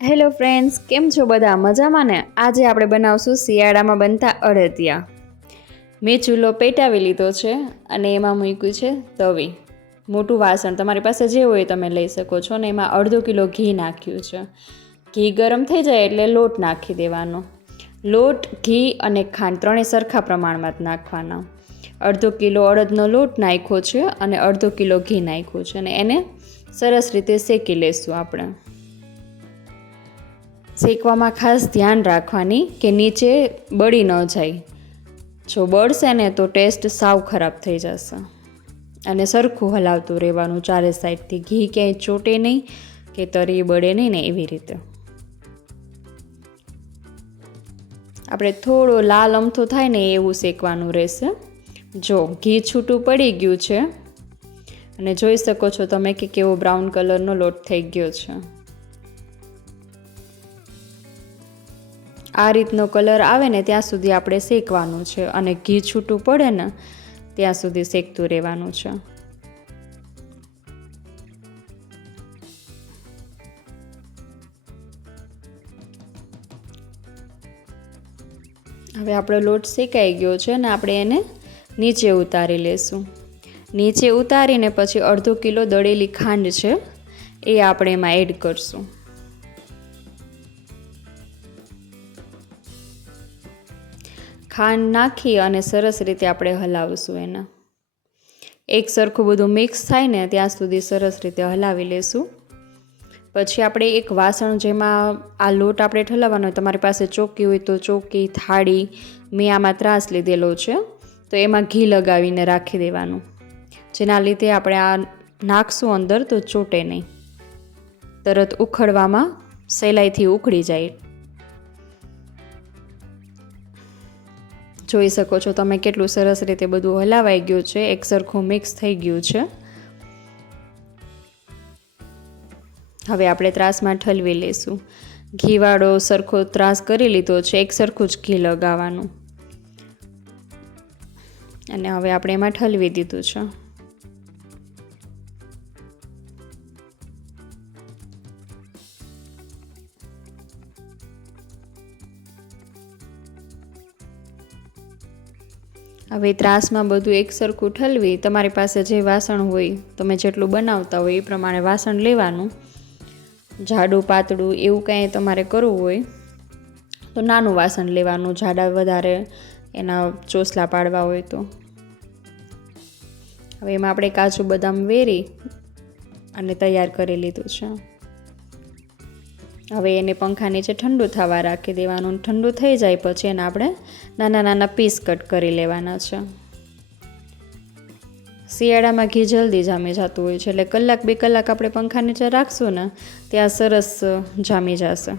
Hello friends, કેમ છો બધા? મજામાં ને? આજે આપણે બનાવશું શિયાળામાં બનતા અડદિયા. મેં ચૂલો પેટાવી લીધો છે અને એમાં મૂક્યું છે તવી. મોટું વાસણ તમારી પાસે જે હોય તમે લઈ શકો છો ને એમાં અડધો કિલો ઘી નાખ્યું છે. ઘી ગરમ થઈ જાય એટલે લોટ નાખી દેવાનો. લોટ, ઘી અને ખાંડ ત્રણેય સરખા પ્રમાણમાં જ નાખવાના. અડધો કિલો અડદનો લોટ નાખ્યો છે અને અડધો કિલો ઘી નાખ્યું છે અને એને સરસ રીતે શેકી લેશું આપણે. શેકવામાં ખાસ ધ્યાન રાખવાની કે નીચે બળી ન જાય. જો બળશે ને તો ટેસ્ટ સાવ ખરાબ થઈ જશે. અને સરખું હલાવતું રહેવાનું ચારે સાઈડથી. ઘી ક્યાંય ચોટે નહીં કે તરી બળે નહીં ને એવી રીતે. આપણે થોડો લાલ અમથો થાય ને એવું શેકવાનું રહેશે. જો ઘી છૂટું પડી ગયું છે અને જોઈ શકો છો તમે કે કેવો બ્રાઉન કલરનો લોટ થઈ ગયો છે. આ રીતનો કલર આવે ને ત્યાં સુધી આપણે શેકવાનું છે અને ઘી છૂટું પડે ને ત્યાં સુધી શેકતું રહેવાનું છે. હવે આપણો લોટ શેકાઈ ગયો છે ને આપણે એને નીચે ઉતારી લેશું. નીચે ઉતારીને પછી અડધો કિલો દળેલી ખાંડ છે એ આપણે એમાં એડ કરશું. ખાંડ નાખી અને સરસ રીતે આપણે હલાવશું એને. એક સરખું બધું મિક્સ થાય ને ત્યાં સુધી સરસ રીતે હલાવી લેશું. પછી આપણે એક વાસણ જેમાં આ લોટ આપણે ઠલવવાનો હોય, તમારી પાસે ચોકી હોય તો ચોકી, થાળી, મેં આમાં ત્રાસ લીધેલો છે તો એમાં ઘી લગાવીને રાખી દેવાનું. જેના લીધે આપણે આ નાખશું અંદર તો ચોટે નહીં, તરત ઉખડવામાં સહેલાઈથી ઉખડી જાય. જોઈ શકો છો તમે કેટલું સરસ રીતે બધું હલાવાઈ ગયું છે, એક સરખું મિક્સ થઈ ગયું છે. હવે આપણે ત્રાસમાં ઠલવી લઈશું. ઘીવાળો સરખો ત્રાસ કરી લીધો છે, એક સરખું જ ઘી લગાવવાનું અને હવે આપણે એમાં ઠલવી દીધું છે. હવે ત્રાસમાં બધું એક સરખું ઠલવી તમારી પાસે જે વાસણ હોય, તમે જેટલું બનાવતા હોય એ પ્રમાણે વાસણ લેવાનું. જાડું પાતળું એવું કાંઈ તમારે કરવું હોય તો નાનું વાસણ લેવાનું, જાડા વધારે એના ચોસલા પાડવા હોય તો. હવે એમાં આપણે કાજુ બદામ વેરી અને તૈયાર કરી લીધું છે. હવે એને પંખા નીચે ઠંડુ થવા રાખી દેવાનું. ઠંડુ થઈ જાય પછી એને આપણે નાના નાના પીસ કટ કરી લેવાના છે. શિયાળામાં ઘી જલ્દી જામી જતું હોય છે એટલે કલાક 2 કલાક આપણે પંખા નીચે રાખશું ને ત્યાં સરસ જામી જશે.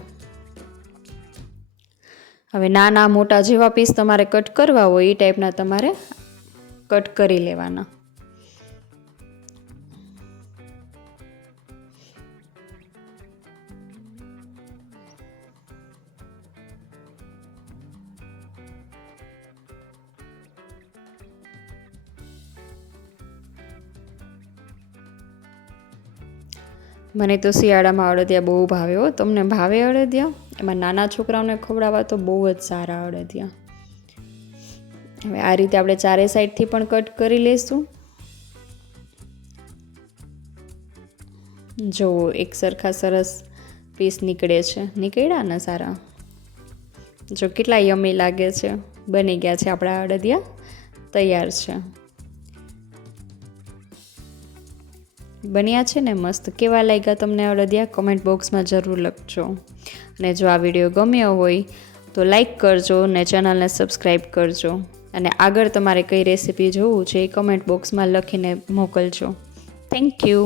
હવે નાના મોટા જેવા પીસ તમારે કટ કરવા હોય એ ટાઈપના તમારે કટ કરી લેવાના. મને તો શિયાળામાં અડદિયા બહુ ભાવે હો. તમને ભાવે અડદિયા? એમાં નાના છોકરાઓને ખવડાવવા તો બહુ જ સારા અડદિયા. હવે આ રીતે આપણે ચારે સાઈડથી પણ કટ કરી લઈશું. જો એક સરખા સરસ પીસ નીકળે છે. નીકળ્યા ને સારા? જો કેટલા યમી લાગે છે. બની ગયા છે આપણા અડદિયા, તૈયાર છે. બન્યા છે ને મસ્ત. કેવા લાગ્યા તમને અડદિયા? કમેન્ટ બોક્સમાં જરૂર લખજો. અને જો આ વિડીયો ગમ્યો હોય તો લાઈક કરજો ને ચેનલને સબસ્ક્રાઈબ કરજો. અને આગળ તમારે કઈ રેસીપી જોવું છે એ કમેન્ટ બોક્સમાં લખીને મોકલજો. Thank you.